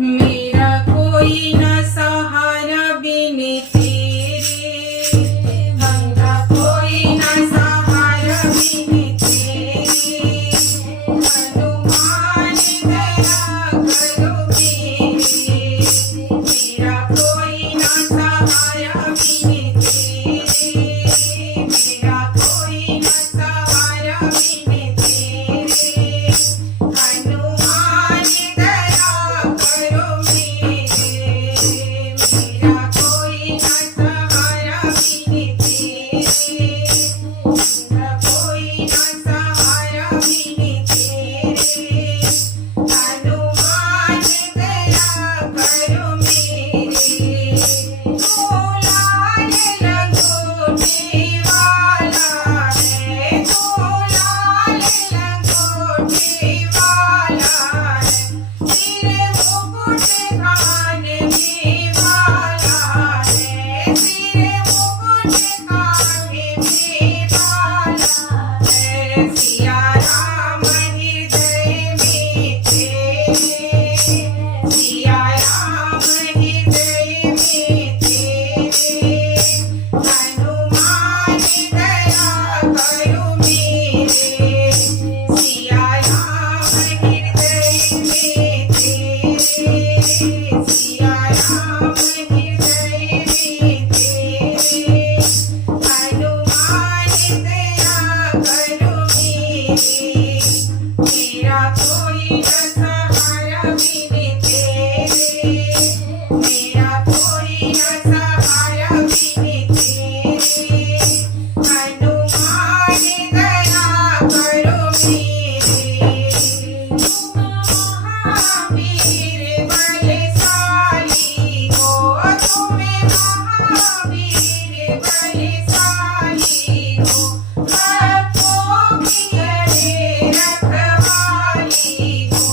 मेरा कोई न सहारा बिन तेरे, मेरा कोई न सहारा बिन तेरे, हनुमान दया करो मेरे, मेरा कोई न सहारा बिन तेरे, मेरा कोई न सहारा बिन तेरे, हनुमान दया करो मेरे, मेरा कोई न सहारा बिन तेरे, मेरा कोई न सहारा बिन तेरे, हनुमान दया करो मेरे, तू लाल लंगोटे वाला है, तू लाल लंगोटे वाला है, तेरे मुकुट कान में वाला है, तेरे मुकुट कान में वाला है, सिया राम हृदय में तेरे, सिया राम हृदय में तेरे, हनुमान दया करो मेरे, सिया राम हृदय में तेरे, सिया राम हृदय में तेरे, हनुमान दया करो मेरे, मेरा कोई न सहारा बिन तेरे, मेरा कोई न सहारा बिन तेरे, हनुमान दया करो मेरे, तुम महावीर बलशाली हो, तुम्हें महावीर बलशाली हो, भक्तों की करे रखवाली हो,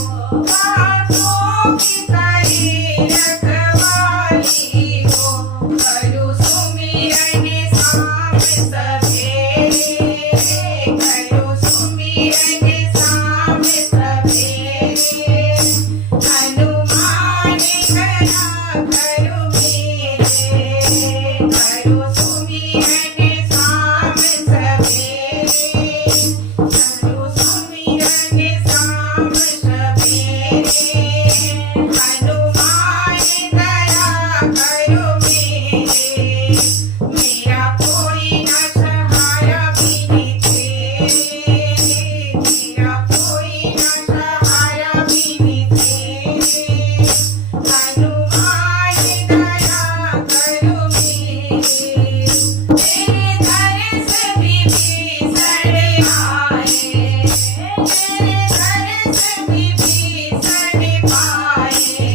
भक्तों की करे रखवाली हो, करो सुमिरन शाम सवेरे, करो सुमिरन शाम सवेरे, हनुमान दया करो मेरे, करो सुमिरन शाम सवेरे, करो सुमिरन शाम सवेरे, हनुमान दया करो मेरे, मेरा कोई न सहारा बिन तेरे, मेरा कोई न सहारा बिन तेरे, हनुमान दया करो मेरे, तेरे दर्श विभीषण आए, तेरे दर्श विभीषण पाए,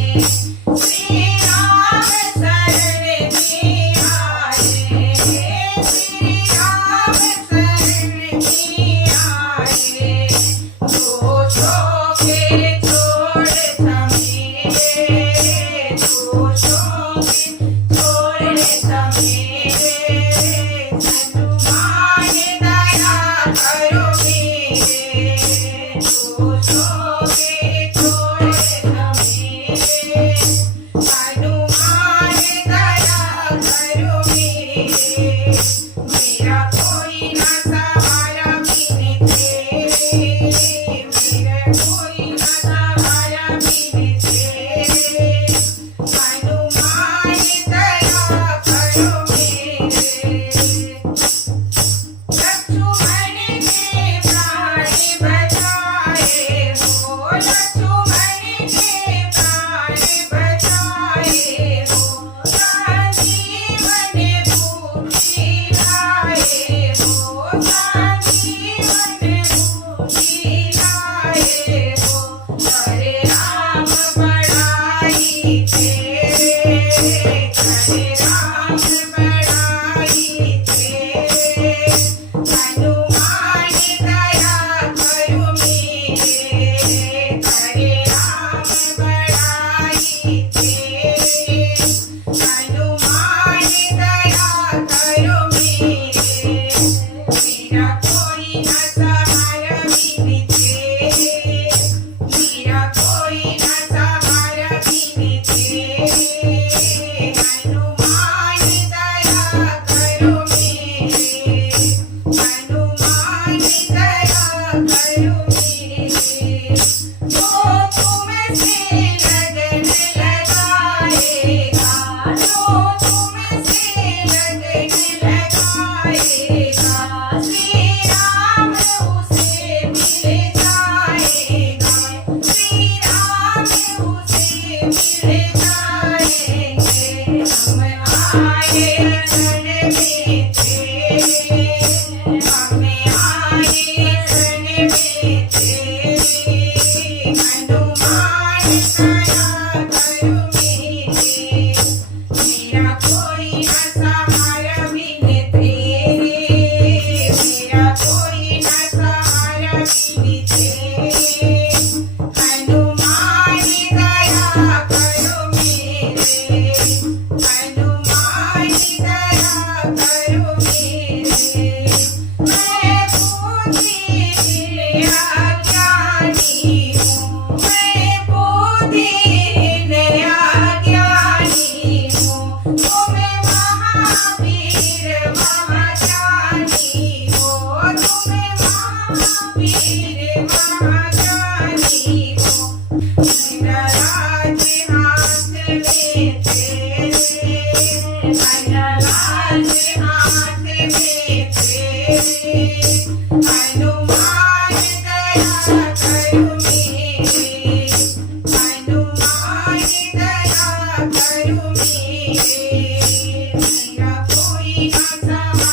श्री राम शरण में आए, श्री राम शरण में आए, दोषों के छोड़ समेटे, दोषों के छोड़ समेटे, हनुमान दया करो मेरे, दोषों के छोड़ समेटे, हनुमान दया करो मेरे, मेरा कोई न सहारा बिन तेरे, मेरा कोई न सहारा बिन तेरे, हनुमान दया करो मेरे, लक्ष्मण के प्राण बचाए हो, लक्ष्मण के प्राण बचाए हो, संजीवन बूटी लाए हो, संजीवन बूटी लाए हो, हरे राम बड़ाई तेरे, हरे राम बड़ाई तेरे, हनुमान दया करो मेरे, हरे राम बड़ाई तेरे, हनुमान दया करो मेरे, मेरा कोई न सहारा बिन तेरे, मेरा कोई न सहारा बिन वीर महाज्ञानी हो मंडलाचे हात में तेरे मंडलाचे हात में तेरे हनुमान